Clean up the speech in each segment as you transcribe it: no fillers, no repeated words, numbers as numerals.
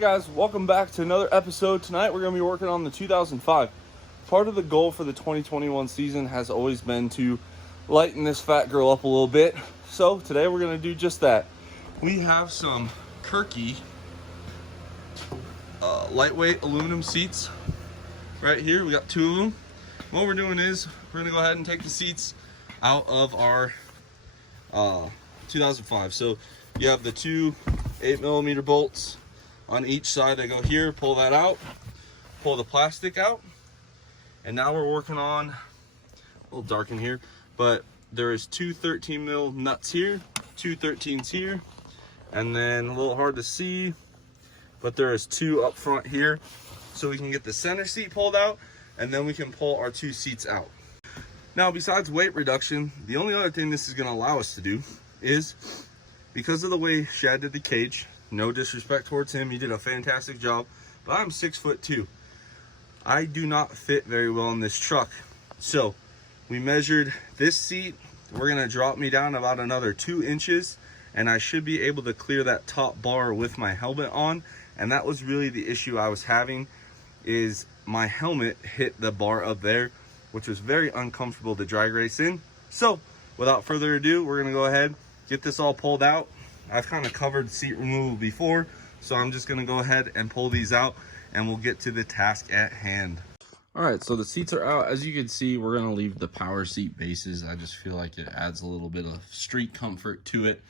guys, welcome back to another episode. Tonight we're going to be working on the 2005. Part of the goal for the 2021 season has always been to lighten this fat girl up a little bit. So today we're going to do just that. We have some Kirkey lightweight aluminum seats right here. We got two of them. What we're doing is we're going to go ahead and take the seats out of our 2005. So you have the two 8mm bolts on each side that go here. Pull that out, pull the plastic out, and now we're working on, a little dark in here, but there is two 13mm nuts here, two 13s here, and then a little hard to see, but there is two up front here, so we can get the center seat pulled out, and then we can pull our two seats out. Now, besides weight reduction, the only other thing this is going to allow us to do is, because of the way Shad did the cage, no disrespect towards him, he did a fantastic job, but I'm 6'2". I do not fit very well in this truck. So we measured this seat. We're gonna drop me down about another 2 inches, and I should be able to clear that top bar with my helmet on. And that was really the issue I was having, is my helmet hit the bar up there, which was very uncomfortable to drag race in. So without further ado, we're gonna go ahead, get this all pulled out. I've kind of covered seat removal before, so I'm just gonna go ahead and pull these out and we'll get to the task at hand. All right, so the seats are out. As you can see, we're gonna leave the power seat bases. I just feel like it adds a little bit of street comfort to it.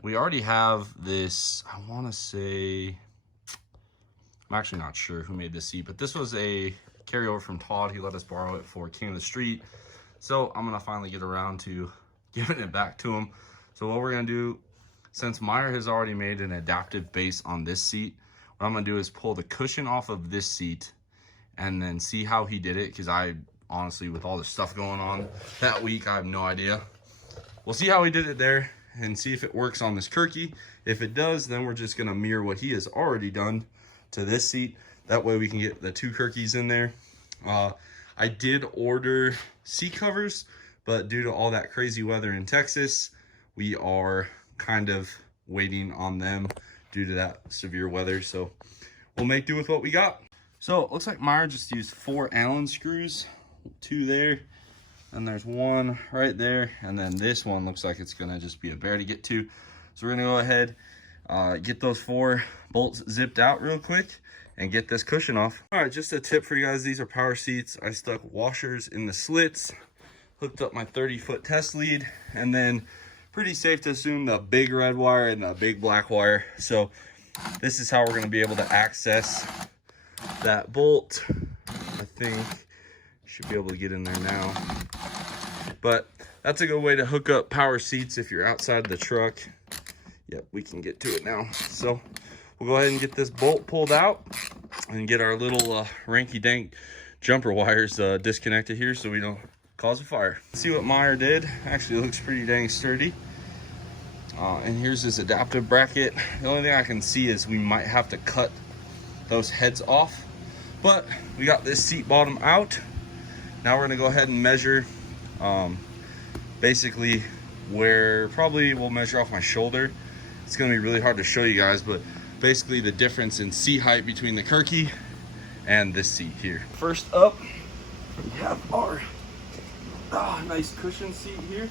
We already have this, I wanna say, I'm actually not sure who made this seat, but this was a carryover from Todd. He let us borrow it for King of the Street. So I'm gonna finally get around to giving it back to him. So what we're gonna do, since Meyer has already made an adaptive base on this seat, what I'm gonna do is pull the cushion off of this seat and then see how he did it, because I honestly, with all the stuff going on that week, I have no idea. We'll see how he did it there and see if it works on this Kirkey. If it does, then we're just gonna mirror what he has already done to this seat. That way we can get the two Kirkeys in there. I did order seat covers, but due to all that crazy weather in Texas, we are kind of waiting on them due to that severe weather. So we'll make do with what we got. So it looks like Meyer just used 4 Allen screws, 2 there, and there's 1 right there. And then this one looks like it's gonna just be a bear to get to. So we're gonna go ahead, get those 4 bolts zipped out real quick and get this cushion off. All right, just a tip for you guys. These are power seats. I stuck washers in the slits, hooked up my 30-foot test lead, and then pretty safe to assume the big red wire and the big black wire. So this is how we're going to be able to access that bolt. I think should be able to get in there now. But that's a good way to hook up power seats if you're outside the truck. Yep, we can get to it now. So we'll go ahead and get this bolt pulled out and get our little ranky-dank jumper wires disconnected here so we don't cause a fire. See what Meyer did. Actually, it looks pretty dang sturdy. And here's his adaptive bracket. The only thing I can see is we might have to cut those heads off, but we got this seat bottom out. Now we're gonna go ahead and measure basically where, probably we'll measure off my shoulder. It's gonna be really hard to show you guys, but basically the difference in seat height between the Kirkey and this seat here. First up, we have our nice cushion seat here.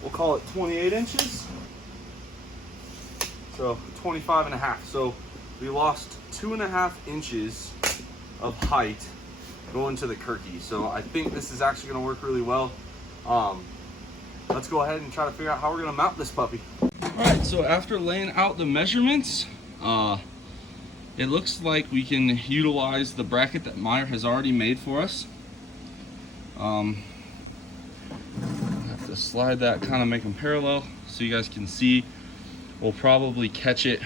We'll call it 28 inches. So 25.5. So we lost 2.5 inches of height going to the Kirkey. So I think this is actually gonna work really well. Let's go ahead and try to figure out how we're gonna mount this puppy. All right, so after laying out the measurements, it looks like we can utilize the bracket that Meyer has already made for us. Have to slide that, kind of make them parallel so you guys can see. We'll probably catch it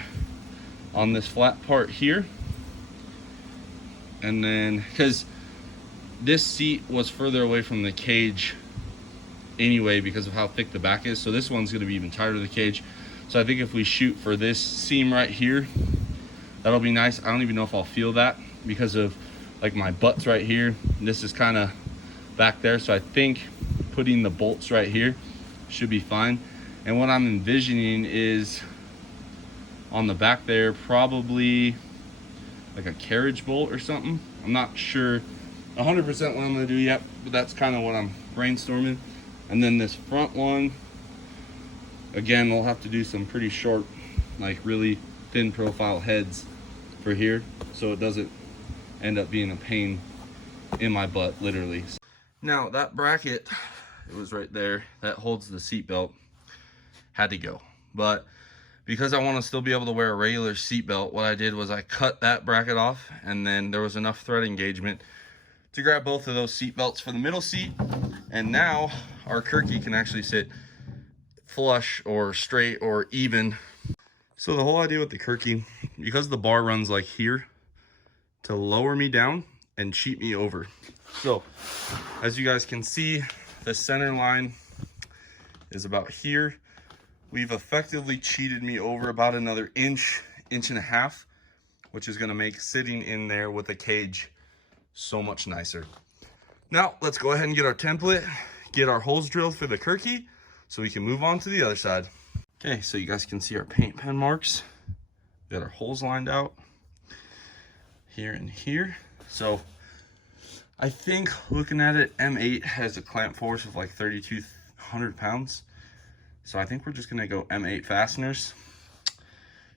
on this flat part here. And then, because this seat was further away from the cage anyway because of how thick the back is, so this one's going to be even tighter to the cage. So I think if we shoot for this seam right here, that'll be nice. I don't even know if I'll feel that because of like my butt's right here. This is kind of back there, so I think putting the bolts right here should be fine. And what I'm envisioning is on the back there, probably like a carriage bolt or something. I'm not sure 100% what I'm gonna do yet, but that's kind of what I'm brainstorming. And then this front one, again, we'll have to do some pretty short, like really thin profile heads for here, so it doesn't end up being a pain in my butt, literally. Now that bracket, it was right there, that holds the seat belt, had to go. But because I want to still be able to wear a regular seat belt, what I did was I cut that bracket off, and then there was enough thread engagement to grab both of those seat belts for the middle seat. And now our Kirkey can actually sit flush or straight or even. So the whole idea with the Kirkey, because the bar runs like here, to lower me down and cheat me over. So as you guys can see, the center line is about here. We've effectively cheated me over about another inch and a half, which is gonna make sitting in there with a cage so much nicer. Now let's go ahead and get our template, get our holes drilled for the Kirkey, so we can move on to the other side. Okay, so you guys can see our paint pen marks. Got our holes lined out here and here. So I think looking at it, M8 has a clamp force of like 3,200 pounds. So I think we're just gonna go M8 fasteners.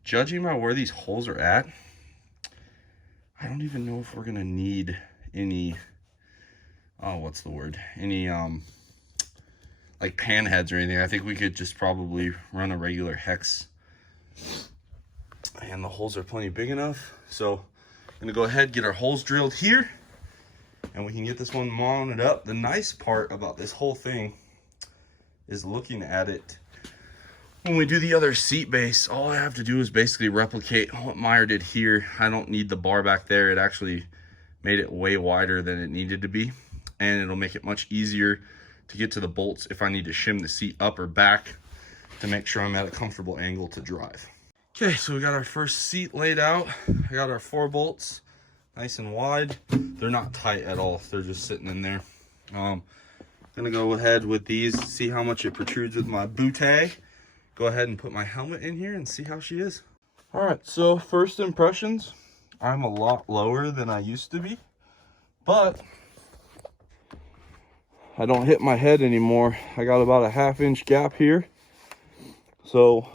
Judging by where these holes are at, I don't even know if we're gonna need any, what's the word? Any like pan heads or anything. I think we could just probably run a regular hex. And the holes are plenty big enough. So I'm gonna go ahead, get our holes drilled here, and we can get this one mounted up. The nice part about this whole thing is looking at it. When we do the other seat base, all I have to do is basically replicate what Meyer did here. I don't need the bar back there. It actually made it way wider than it needed to be. And it'll make it much easier to get to the bolts if I need to shim the seat up or back to make sure I'm at a comfortable angle to drive. Okay, so we got our first seat laid out. I got our 4 bolts nice and wide. They're not tight at all. They're just sitting in there. Gonna go ahead with these, see how much it protrudes with my bootay. Go ahead and put my helmet in here and see how she is. All right, so first impressions, I'm a lot lower than I used to be, but I don't hit my head anymore. I got about a 1/2 inch gap here. So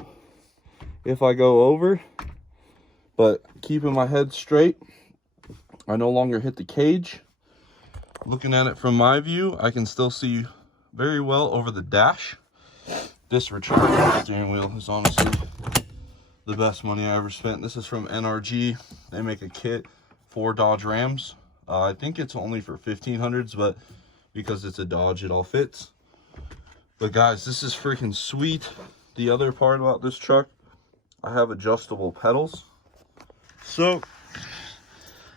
if I go over, but keeping my head straight, I no longer hit the cage. Looking at it from my view, I can still see very well over the dash. This retractable steering wheel is honestly the best money I ever spent. This is from NRG. They make a kit for Dodge Rams. I think it's only for 1500s, but because it's a Dodge, it all fits. But guys, this is freaking sweet. The other part about this truck, I have adjustable pedals. So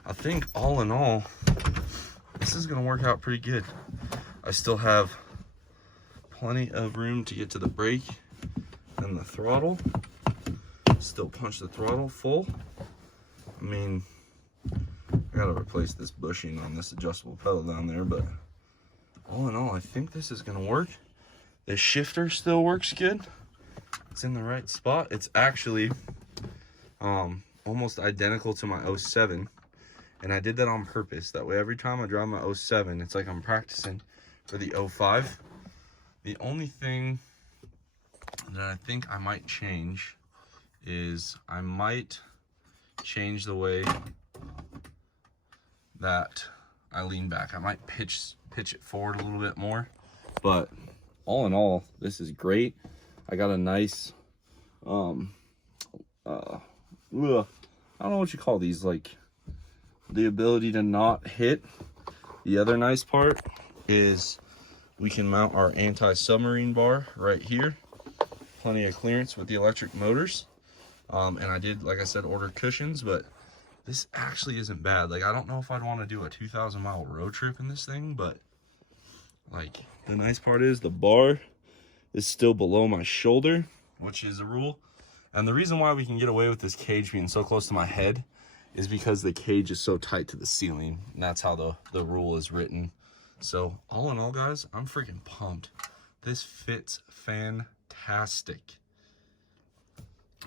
I think all in all, this is gonna work out pretty good. I still have plenty of room to get to the brake and the throttle. Still punch the throttle full. I mean, I gotta replace this bushing on this adjustable pedal down there, but all in all, I think this is gonna work. The shifter still works good. It's in the right spot. It's actually almost identical to my 07, and I did that on purpose. That way every time I drive my 07, it's like I'm practicing for the 05. The only thing that I think I might change is I might change the way that I lean back. I might pitch it forward a little bit more, but all in all, this is great. I got a nice I don't know what you call these, like the ability to not hit. The other nice part is we can mount our anti-submarine bar right here. Plenty of clearance with the electric motors. And I did, like I said, order cushions, but this actually isn't bad. Like, I don't know if I'd want to do a 2,000-mile road trip in this thing, but like, the nice part is the bar is still below my shoulder, which is a rule. And the reason why we can get away with this cage being so close to my head is because the cage is so tight to the ceiling, and that's how the rule is written. So all in all, guys, I'm freaking pumped. This fits fantastic.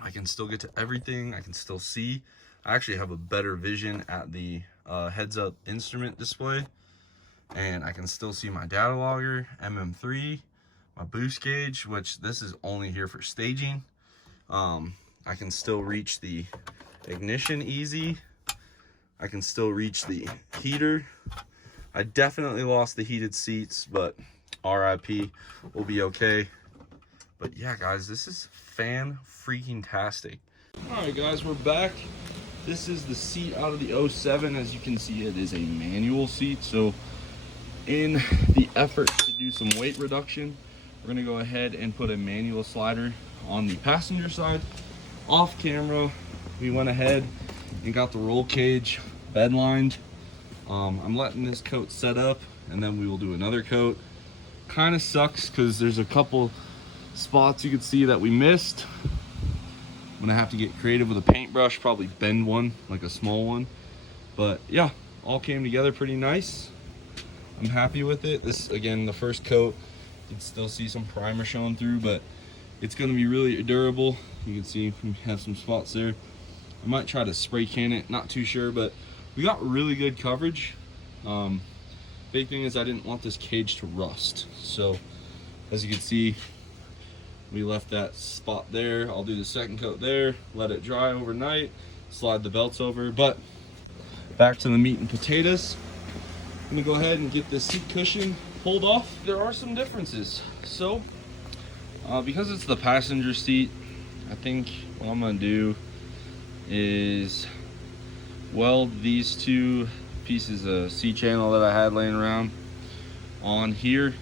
I can still get to everything. I can still see. I actually have a better vision at the heads-up instrument display, and I can still see my data logger, MM3, my boost gauge, which this is only here for staging. I can still reach the ignition easy. I can still reach the heater. I definitely lost the heated seats, but RIP, will be okay. But yeah, guys, this is fan-freaking-tastic. All right, guys, we're back. This is the seat out of the 07. As you can see, it is a manual seat. So in the effort to do some weight reduction, we're gonna go ahead and put a manual slider on the passenger side. Off camera, we went ahead and got the roll cage bed lined. I'm letting this coat set up, and then we will do another coat. Kind of sucks because there's a couple spots you can see that we missed. I'm gonna have to get creative with a paintbrush, probably bend one, like a small one. But yeah, all came together pretty nice. I'm happy with it. This, again, the first coat, you can still see some primer showing through, but it's gonna be really durable. You can see we have some spots there. I might try to spray can it, not too sure, but we got really good coverage. Big thing is I didn't want this cage to rust. So as you can see, we left that spot there. I'll do the second coat there, let it dry overnight, slide the belts over. But back to the meat and potatoes. I'm gonna go ahead and get this seat cushion pulled off. There are some differences. So because it's the passenger seat, I think what I'm gonna do is weld these two pieces of C-channel that I had laying around on here,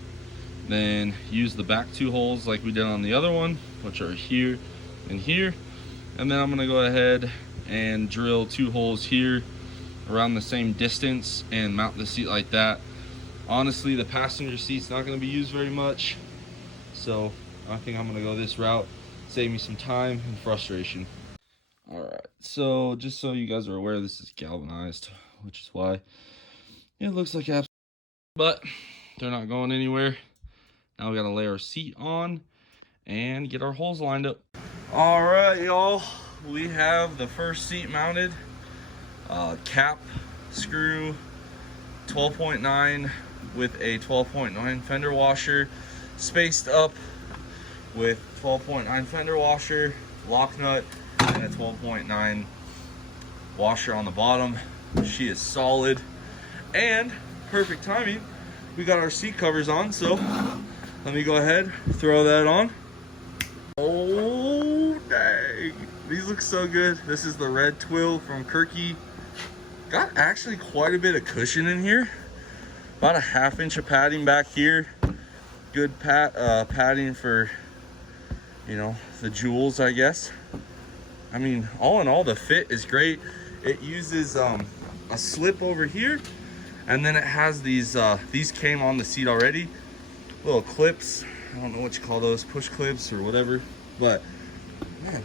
then use the back two holes like we did on the other one, which are here and here, and then I'm gonna go ahead and drill two holes here around the same distance and mount the seat like that. Honestly, the passenger seat's not gonna be used very much, so I think I'm gonna go this route, save me some time and frustration. All right, so just so you guys are aware, this is galvanized, which is why it looks like absolute, but they're not going anywhere. Now we gotta lay our seat on and get our holes lined up. All right, y'all, we have the first seat mounted. Cap screw 12.9 with a 12.9 fender washer, spaced up with 12.9 fender washer, lock nut, and a 12.9 washer on the bottom. She is solid, and perfect timing, we got our seat covers on, so let me go ahead, throw that on. Oh dang, these look so good. This is the red twill from Kirkey. Got actually quite a bit of cushion in here, about a 1/2 inch of padding back here. Good padding for, you know, the jewels, I guess. I mean, all in all, the fit is great. It uses a slip over here, and then it has these came on the seat already, little clips. I don't know what you call those, push clips or whatever, but man,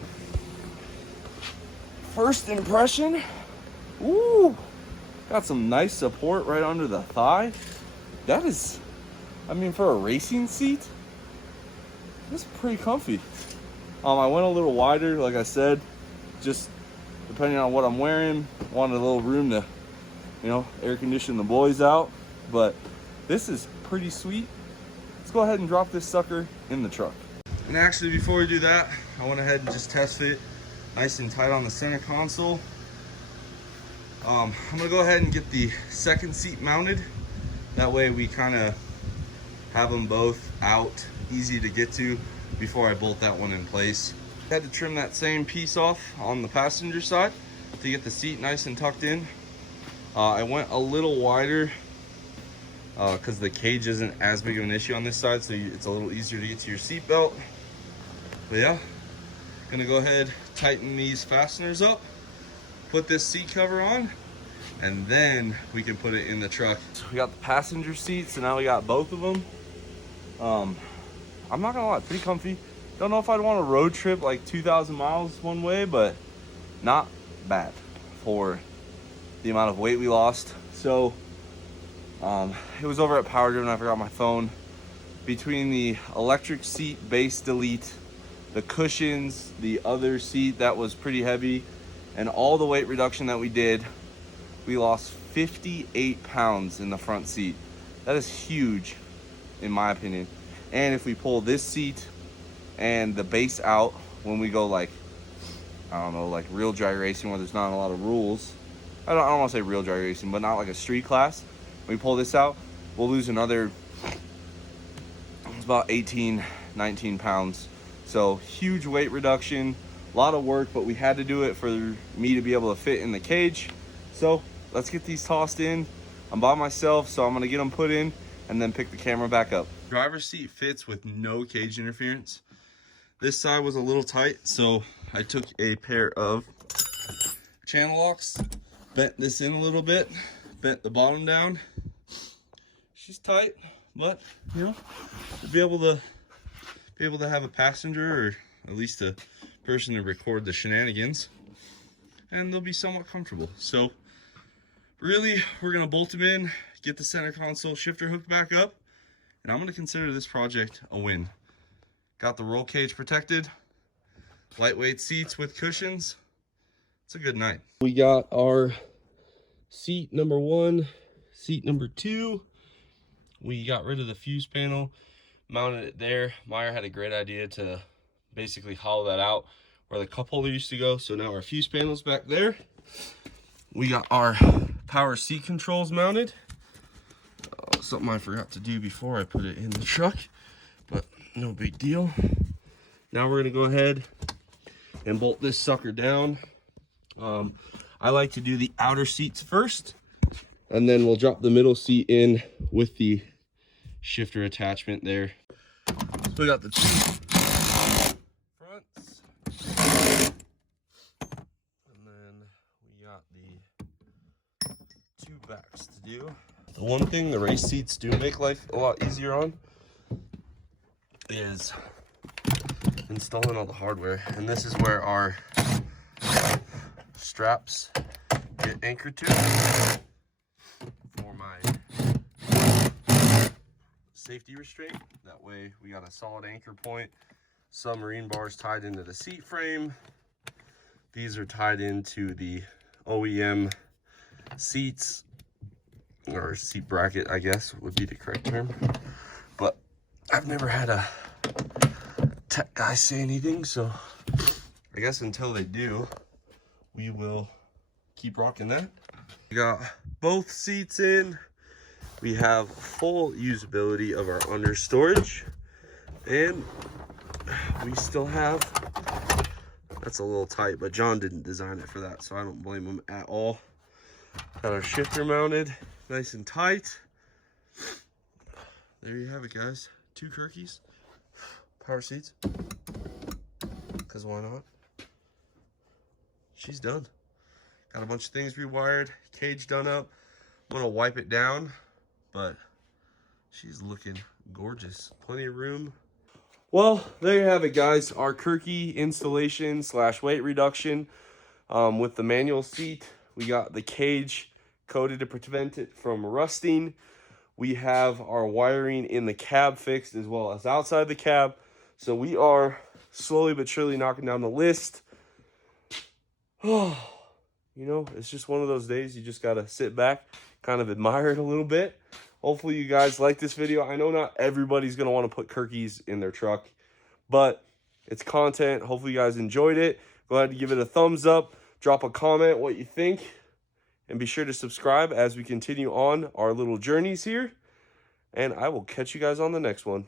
first impression, ooh, got some nice support right under the thigh. That is, I mean, for a racing seat, it's pretty comfy. I went a little wider, like I said, just depending on what I'm wearing. Wanted a little room to, you know, air condition the boys out, but this is pretty sweet. Let's go ahead and drop this sucker in the truck. And actually, before we do that, I went ahead and just test fit nice and tight on the center console. I'm gonna go ahead and get the second seat mounted. That way we kind of have them both out, easy to get to before I bolt that one in place. I had to trim that same piece off on the passenger side to get the seat nice and tucked in. I went a little wider because the cage isn't as big of an issue on this side, so it's a little easier to get to your seat belt. But yeah, gonna go ahead, tighten these fasteners up, put this seat cover on, and then we can put it in the truck. So we got the passenger seat, so now we got both of them. I'm not gonna lie, pretty comfy. Don't know if I'd want a road trip like 2,000 miles one way, but not bad for the amount of weight we lost. So it was over at Power Driven. I forgot my phone. Between the electric seat base delete the cushions, the other seat that was pretty heavy, and all the weight reduction that we did, we lost 58 pounds in the front seat. That is huge, in my opinion. And if we pull this seat and the base out when we go like, I don't know, like real drag racing where there's not a lot of rules. I don't want to say real drag racing, but not like a street class. When we pull this out, we'll lose another, it's about 18, 19 pounds. So huge weight reduction, a lot of work, but we had to do it for me to be able to fit in the cage. So let's get these tossed in. I'm by myself, so I'm gonna get them put in and then pick the camera back up. Driver's seat fits with no cage interference. This side was a little tight, so I took a pair of channel locks, bent this in a little bit, bent the bottom down. She's tight, but you know, to be able to have a passenger or at least a person to record the shenanigans, and they'll be somewhat comfortable. So really, we're gonna bolt them in, get the center console shifter hooked back up, and I'm gonna consider this project a win. Got the roll cage protected, lightweight seats with cushions. It's a good night. We got our seat number 1, seat number 2. We got rid of the fuse panel, mounted it there. Meyer had a great idea to basically hollow that out where the cup holder used to go. So now our fuse panel's back there. We got our power seat controls mounted. Something I forgot to do before I put it in the truck, but no big deal. Now we're gonna go ahead and bolt this sucker down. I like to do the outer seats first, and then we'll drop the middle seat in with the shifter attachment there. So we got the 2 fronts, and then we got the 2 backs to do. The one thing the race seats do make life a lot easier on is installing all the hardware, and this is where our straps get anchored to for my safety restraint. That way we got a solid anchor point. Submarine bars tied into the seat frame. These are tied into the OEM seats, or seat bracket, I guess would be the correct term. But I've never had a tech guy say anything, so I guess until they do, we will keep rocking that. We got both seats in. We have full usability of our under storage, and we still have, that's a little tight, but John didn't design it for that, so I don't blame him at all. Got our shifter mounted nice and tight. There you have it, guys. 2 Kirkeys, power seats, because why not? She's done. Got a bunch of things rewired, cage done up. I'm gonna wipe it down, but she's looking gorgeous. Plenty of room. Well, there you have it, guys. Our Kirkey installation / weight reduction with the manual seat. We got the cage coated to prevent it from rusting. We have our wiring in the cab fixed as well as outside the cab. So we are slowly but surely knocking down the list. Oh, you know, it's just one of those days you just gotta sit back, kind of admire it a little bit. Hopefully you guys like this video. I know not everybody's gonna want to put Kirkeys in their truck, but it's content. Hopefully you guys enjoyed it. Go ahead and give it a thumbs up, drop a comment what you think, and be sure to subscribe as we continue on our little journeys here. And I will catch you guys on the next one.